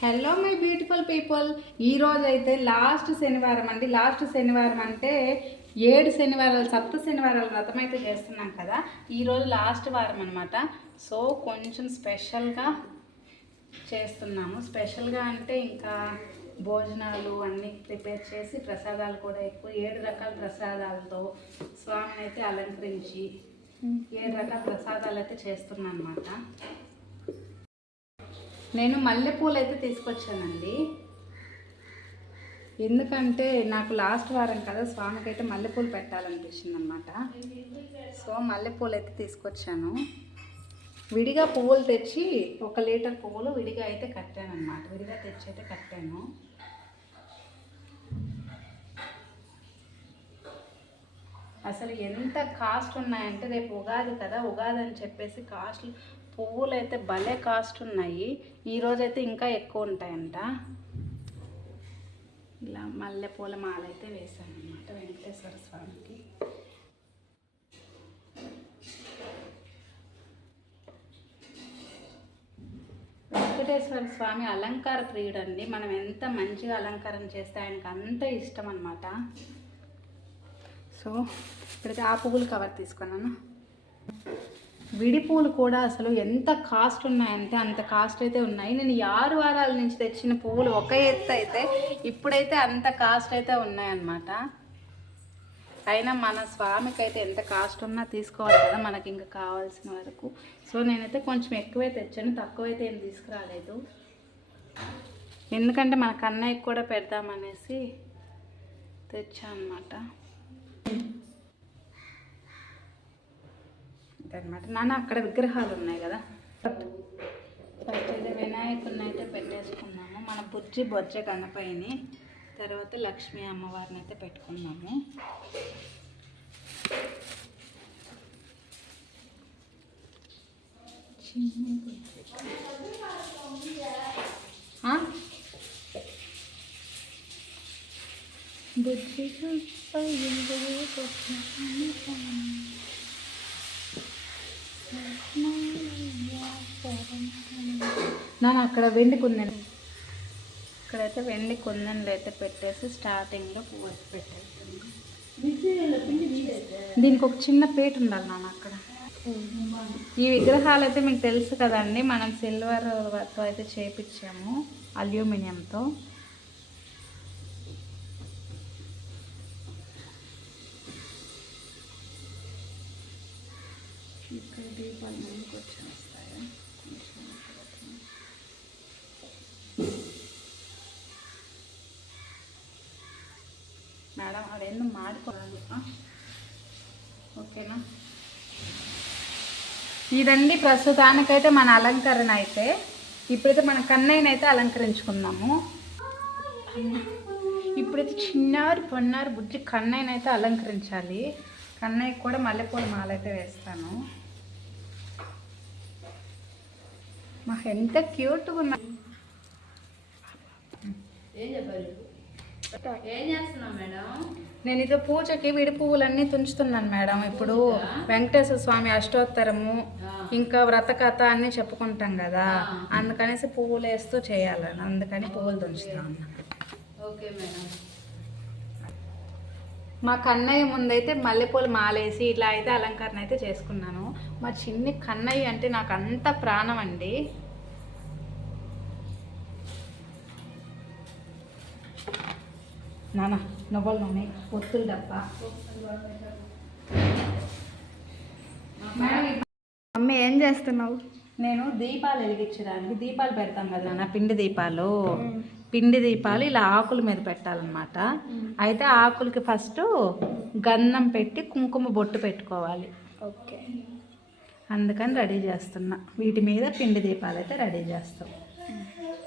Hello my beautiful people. ఈరోజు అయితే last శనివారం అండి. లాస్ట్ శనివారం అంటే 7 శనివారాలు, సప్త శనివారాల వ్రతం అయితే చేస్తున్నాం కదా. ఈరోజు లాస్ట్ వారం అనమాట. సో కొంచెం స్పెషల్గా చేస్తున్నాము. స్పెషల్గా అంటే ఇంకా భోజనాలు అన్నీ ప్రిపేర్ చేసి ప్రసాదాలు కూడా ఎక్కువ 7 రకాల ప్రసాదాలతో స్వామిని అయితే అలంకరించి 7 రకాల ప్రసాదాలు అయితే చేస్తున్నాను అనమాట. నేను మల్లెపూలు అయితే తీసుకొచ్చానండి. ఎందుకంటే నాకు లాస్ట్ వారం కదా స్వామికి అయితే మల్లెపూలు పెట్టాలనిపించింది అనమాట. సో మల్లెపూలు అయితే తీసుకొచ్చాను. విడిగా పువ్వులు తెచ్చి 1 లీటర్ పువ్వులు విడిగా అయితే కట్టాను అనమాట. విడిగా తెచ్చి అయితే కట్టాను. అసలు ఎంత కాస్ట్ ఉన్నాయంటే రేపు ఉగాది కదా, ఉగాది అని చెప్పేసి కాస్ట్లు పువ్వులు అయితే భలే కాస్ట్ ఉన్నాయి. ఈరోజైతే ఇంకా ఎక్కువ ఉంటాయంట. ఇలా మల్లెపూల మాల అయితే వేసాను అనమాట వెంకటేశ్వర స్వామికి. వెంకటేశ్వర స్వామి అలంకార ప్రియుడు అండి. మనం ఎంత మంచిగా అలంకారం చేస్తే ఆయనకు అంత ఇష్టం అనమాట. సో ఇప్పుడైతే ఆ పువ్వులు కవర్ తీసుకున్నాను. విడి పూలు కూడా అసలు ఎంత కాస్ట్ ఉన్నాయంటే అంత కాస్ట్ అయితే ఉన్నాయి. నేను 6 వారాల నుంచి తెచ్చిన పువ్వులు ఒక ఎత్తు అయితే ఇప్పుడైతే అంత కాస్ట్ అయితే ఉన్నాయన్నమాట. అయినా మన స్వామికి అయితే ఎంత కాస్ట్ ఉన్నా తీసుకోవాలి కదా మనకి ఇంకా కావాల్సిన వరకు. సో నేనైతే కొంచెం ఎక్కువే తెచ్చాను, తక్కువైతే ఏం తీసుకురాలేదు. ఎందుకంటే మన కన్నయ్యకి కూడా పెడదామనేసి తెచ్చాను అనమాట. అనమాట నాన్న అక్కడ విగ్రహాలు ఉన్నాయి కదా. ఫస్ట్ అయితే వినాయకుడిని అయితే పెట్టేసుకున్నాము. మన బుజ్జి బొజ్జ గణపయ్యని, తర్వాత లక్ష్మీ అమ్మవారిని అయితే పెట్టుకున్నాము. బుజ్జి నాన్న అక్కడ వెండి కుందన్, ఇక్కడైతే వెండి కుందన్లు అయితే పెట్టేసి స్టార్టింగ్లో పువ్వు పెట్టేస్తాను. దీనికి ఒక చిన్న పేట ఉండాలి నాన్న అక్కడ. ఈ విగ్రహాలు అయితే మీకు తెలుసు కదండి, మనం సిల్వర్తో అయితే చేపించాము అల్యూమినియంతో. ఇక్కడ దీపాలు మనకు వచ్చేస్తాయి. మేడం అదేందో మాడిపోవాలి. ఓకేనా, ఇదండి ప్రస్తుతానికైతే మన అలంకరణ అయితే. ఇప్పుడైతే మన కన్నయ్యని అయితే అలంకరించుకున్నాము. ఇప్పుడైతే చిన్నారు పొన్నారు బుజ్జి కన్నయ్యని అయితే అలంకరించాలి. కన్నయ్యకి కూడా మల్లెపూల మాల అయితే వేస్తాను. మా ఎంత క్యూట్గా ఉన్నా. ఏం చేస్తున్నావు మేడం? నేను ఇదో పూజకి విడి పువ్వులన్నీ తుంచుతున్నాను మేడం. ఇప్పుడు వెంకటేశ్వర స్వామి అష్టోత్తరము ఇంకా వ్రతకథ అన్నీ చెప్పుకుంటాం కదా, అందుకనేసి పువ్వులు వేస్తూ చేయాలని, అందుకని పువ్వులు తుంచుతాను. Okay madam. మా కన్నయ్య ముందైతే మల్లెపూలు మాలేసి ఇట్లా అయితే అలంకరణ అయితే చేసుకున్నాను. మా చిన్ని కన్నయ్య అంటే నాకు అంత ప్రాణం అండి. నాన్న నువ్వులు నూనె, ఒత్తులు డబ్బా. మమ్మీ ఏం చేస్తున్నావు? నేను దీపాలు వెలిగించడానికి దీపాలు పెడతాం కదా నాన్న, పిండి దీపాలు. పిండి దీపాలు ఇలా ఆకుల మీద పెట్టాలన్నమాట. అయితే ఆకులకి ఫస్ట్ గంధం పెట్టి కుంకుమ బొట్టు పెట్టుకోవాలి. ఓకే, అందుకని రెడీ చేస్తున్నా. వీటి మీద పిండి దీపాలు అయితే రెడీ చేస్తాం.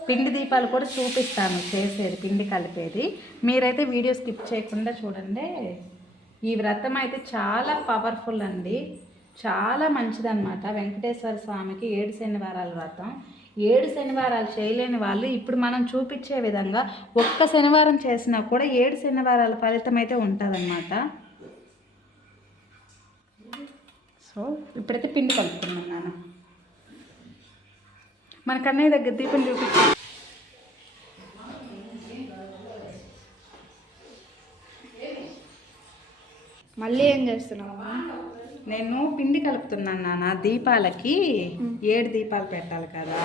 పిండి దీపాలు కూడా చూపిస్తాను చేసేది, పిండి కలిపేది. మీరైతే వీడియో స్కిప్ చేయకుండా చూడండి. ఈ వ్రతం అయితే చాలా పవర్ఫుల్ అండి, చాలా మంచిదన్నమాట. వెంకటేశ్వర స్వామికి 7 శనివారాల వ్రతం. 7 శనివారాలు చేయలేని వాళ్ళు ఇప్పుడు మనం చూపించే విధంగా ఒక్క శనివారం చేసినా కూడా 7 శనివారాల ఫలితం అయితే ఉంటుందన్నమాట. సో ఇప్పుడైతే పిండి కలుపుకున్నాను నాన్న. మన కన్నయ్య దగ్గర దీపం చూపించి మళ్ళీ ఏం చేస్తున్నావు అమ్మ? నేను పిండి కలుపుతున్నాను నాన్న. దీపాలకి 7 దీపాలు పెట్టాలి కదా,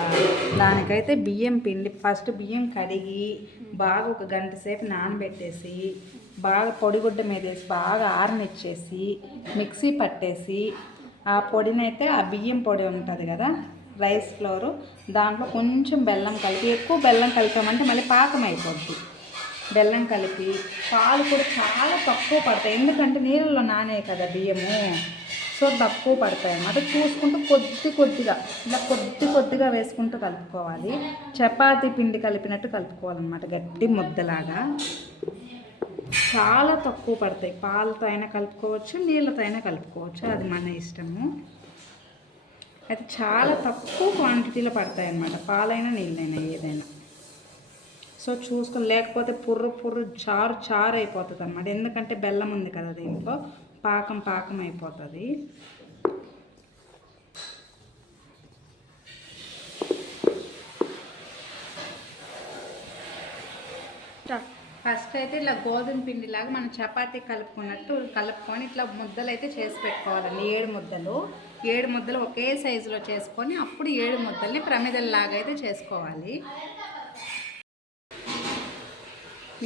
దానికైతే బియ్యం పిండి ఫస్ట్ బియ్యం కడిగి బాగా ఒక గంట సేపు నానబెట్టేసి బాగా పొడిగుడ్డ మీద వేసి బాగా ఆరనిచ్చేసి మిక్సీ పట్టేసి ఆ పొడినైతే ఆ బియ్యం పొడి ఉంటుంది కదా, రైస్ ఫ్లోరు, దాంట్లో కొంచెం బెల్లం కలిపి, ఎక్కువ బెల్లం కలిపామంటే మళ్ళీ పాకం అయిపోద్ది. బెల్లం కలిపి పాలు కూడా చాలా తక్కువ పడతాయి, ఎందుకంటే నీళ్ళలో నానే కదా బియ్యము, సో తక్కువ పడతాయి అన్నమాట. చూసుకుంటూ కొద్దిగా ఇలా కొద్దిగా వేసుకుంటూ కలుపుకోవాలి. చపాతీ పిండి కలిపినట్టు కలుపుకోవాలన్నమాట, గట్టి ముద్దలాగా. చాలా తక్కువ పడతాయి, పాలతో అయినా కలుపుకోవచ్చు, నీళ్ళతో అయినా కలుపుకోవచ్చు, అది మన ఇష్టము. అయితే చాలా తక్కువ క్వాంటిటీలో పడతాయి అన్నమాట, పాలైనా నీళ్ళైనా ఏదైనా. సో చూసుకొని, లేకపోతే పుర్రు చారు అయిపోతుంది అన్నమాట, ఎందుకంటే బెల్లం ఉంది కదా దీంట్లో, పాకం అయిపోతుంది. ఫస్ట్ అయితే ఇలా గోధుమ పిండిలాగా మనం చపాతీ కలుపుకొని ఇట్లా ముద్దలు అయితే చేసి పెట్టుకోవాలండి. 7 ముద్దలు ఒకే సైజులో చేసుకొని అప్పుడు 7 ముద్దల్ని ప్రమిదల్లాగా అయితే చేసుకోవాలి.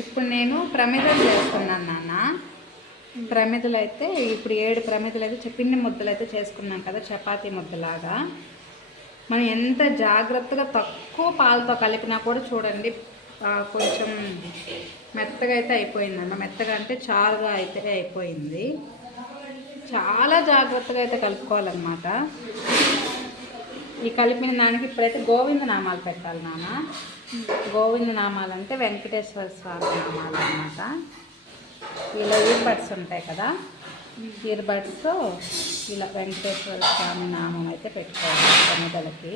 ఇప్పుడు నేను ప్రమిదలు చేస్తున్నాను నాన్న. ప్రమిదలు అయితే ఇప్పుడు 7 ప్రమిదలు అయితే పిండి ముద్దలు అయితే చేసుకున్నాం కదా, చపాతీ ముద్దలాగా. మనం ఎంత జాగ్రత్తగా తక్కువ పాలతో కలిపినా కూడా చూడండి కొంచెం మెత్తగా అయితే అయిపోయిందన్న. మెత్తగా అంటే చారుగా అయితే అయిపోయింది. చాలా జాగ్రత్తగా అయితే కలుపుకోవాలన్నమాట. ఈ కలిపిన దానికి ఇప్పుడైతే గోవింద నామాలు పెట్టాలి నాన్న. గోవింద నామాలు అంటే వెంకటేశ్వర స్వామి నామాలు అన్నమాట. ఇలా ఇయర్బడ్స్ ఉంటాయి కదా, ఇయర్బడ్స్తో ఇలా వెంకటేశ్వర స్వామి నామం అయితే పెట్టుకోవాలి ప్రమిదలకి.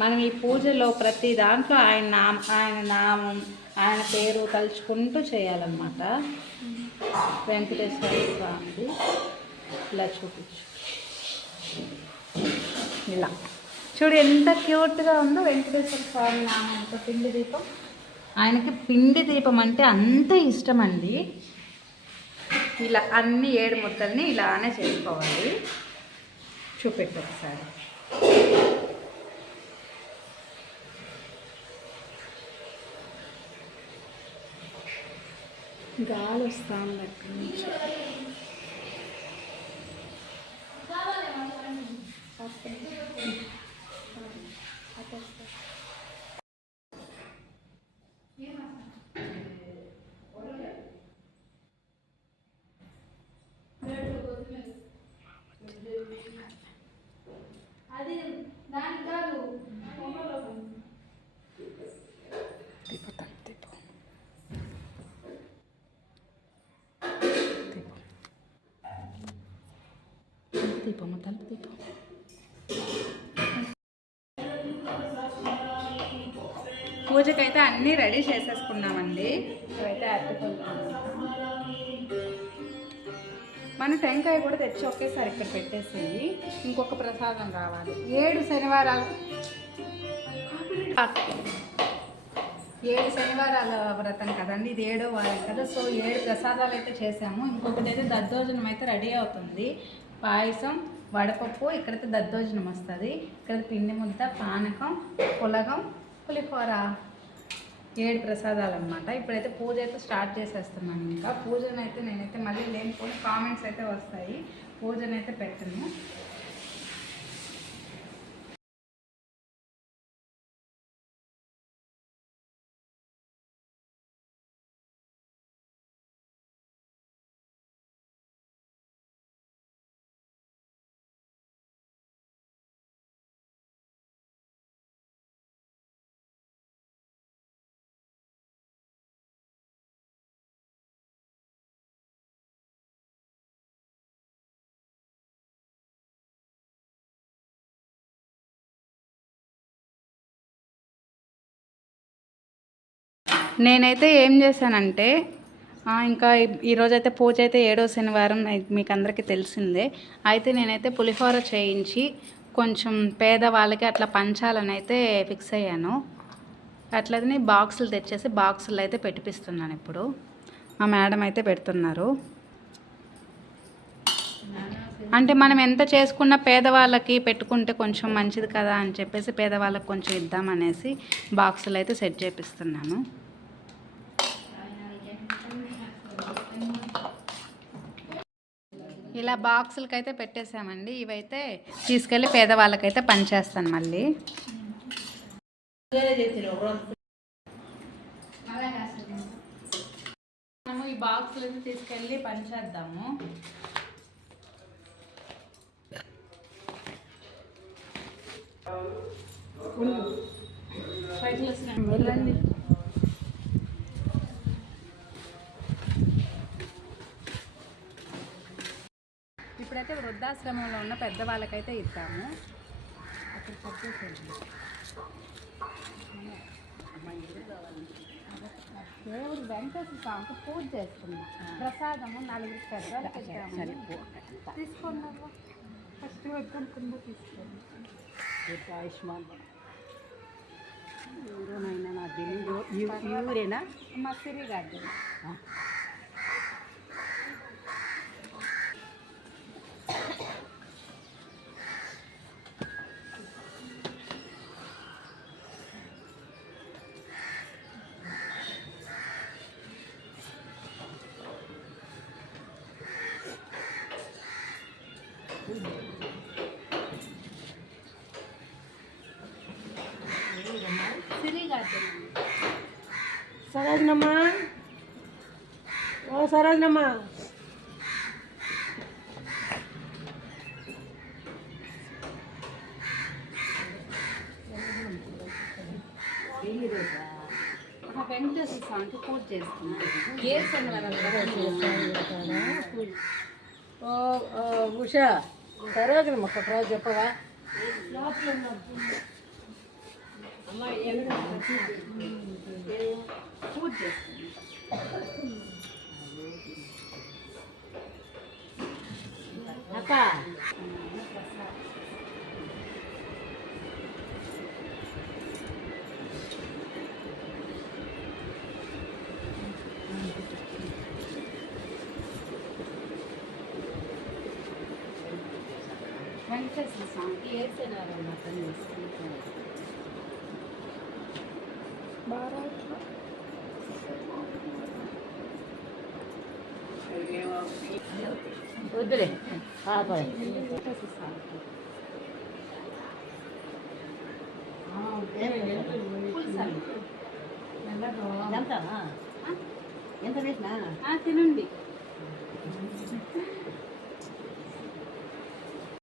మనం ఈ పూజలో ప్రతి దాంట్లో ఆయన నామం, ఆయన పేరు తలుచుకుంటూ చేయాలన్నమాట. వెంకటేశ్వర స్వామిది ఇలా చూపించు, ఇలా చూడు ఎంత క్యూట్గా ఉందో వెంకటేశ్వర స్వామి నామంతో పిండి దీపం. ఆయనకి పిండి దీపం అంటే అంత ఇష్టం అండి. ఇలా అన్ని 7 ముద్దల్ని ఇలానే చేసుకోవాలి. చూపెట్టు ఒకసారి. గాలి వస్తాను అక్కడి నుంచి. అది దాని కాదు దీపము తలుపు దీపం. పూజకైతే అన్నీ రెడీ చేసేసుకున్నామండి. ఇవైతే అట్టుకుంటున్నాము. మన టెంకాయ కూడా తెచ్చి ఒకేసారి ఇక్కడ పెట్టేసి ఇంకొక ప్రసాదం రావాలి. 7 శనివారాల వ్రతం కదండి, ఇది 7వ వారం కదా. సో 7 ప్రసాదాలు అయితే చేసాము. ఇంకొకటి అయితే దద్దోజనం అయితే రెడీ అవుతుంది. పాయసం, వడపప్పు, ఇక్కడైతే దద్దోజనం వస్తుంది, ఇక్కడ పిండి ముద్ద, పానకం, పులగం, పులిహోర, 7 ప్రసాదాలు అన్నమాట. ఇప్పుడైతే పూజ అయితే స్టార్ట్ చేసేస్తున్నాను. ఇంకా పూజనైతే నేనైతే మళ్ళీ లేనిపోని కామెంట్స్ అయితే వస్తాయి, పూజనైతే పెట్టను. నేనైతే ఏం చేశానంటే ఇంకా ఈరోజైతే పూజ అయితే 7వ శనివారం మీకు అందరికీ తెలిసిందే. అయితే నేనైతే పులిహోర చేయించి కొంచెం పేదవాళ్ళకి అట్లా పంచాలని అయితే ఫిక్స్ అయ్యాను. అట్లనే బాక్సులు తెచ్చేసి బాక్సులు అయితే పెట్టిపిస్తున్నాను. ఇప్పుడు మా మేడం అయితే పెడుతున్నారు. అంటే మనం ఎంత చేసుకున్న పేదవాళ్ళకి పెట్టుకుంటే కొంచెం మంచిది కదా అని చెప్పేసి పేదవాళ్ళకి కొంచెం ఇద్దామనేసి బాక్సులు అయితే సెట్ చేపిస్తున్నాను. ఇలా బాక్సులకి అయితే పెట్టేసామండి. ఇవైతే తీసుకెళ్ళి పేదవాళ్ళకైతే పనిచేస్తాను మళ్ళీ. మనము ఈ బాక్సులు అయితే తీసుకెళ్ళి పనిచేద్దాము. వెళ్ళండి. ఇప్పుడైతే వృద్ధాశ్రమంలో ఉన్న పెద్దవాళ్ళకైతే ఇద్దాము. అక్కడ దేవుడు వెంకటేశ్వర స్వామికి పూజ చేస్తున్నాం. ప్రసాదము 4 పెద్దవాళ్ళకి తీసుకోండి. ఫస్ట్ పెట్టుకుంటుందో తీసుకోండి. ఆయుష్మాన్ ఎవరోనైనా నా తెలియదు. ఊరేనా మా సిరి గారు. సరోజనమ్మా, ఓ సరోజనమ్మా, వెంకటేశ్వర స్వామికి పూజ చేస్తున్నాం. ఉషా సరోజనమ్మ ఒక రోజు చెప్పవా? పూజ చేస్తున్నాం. అక్క వెంకటేశ్వర స్వామికి ఏసేనారాయణ మతం చేసుకుంటాం. వద్దులే వెంకటేశ్వర స్వామికి ఎంత వేసినా తినండి.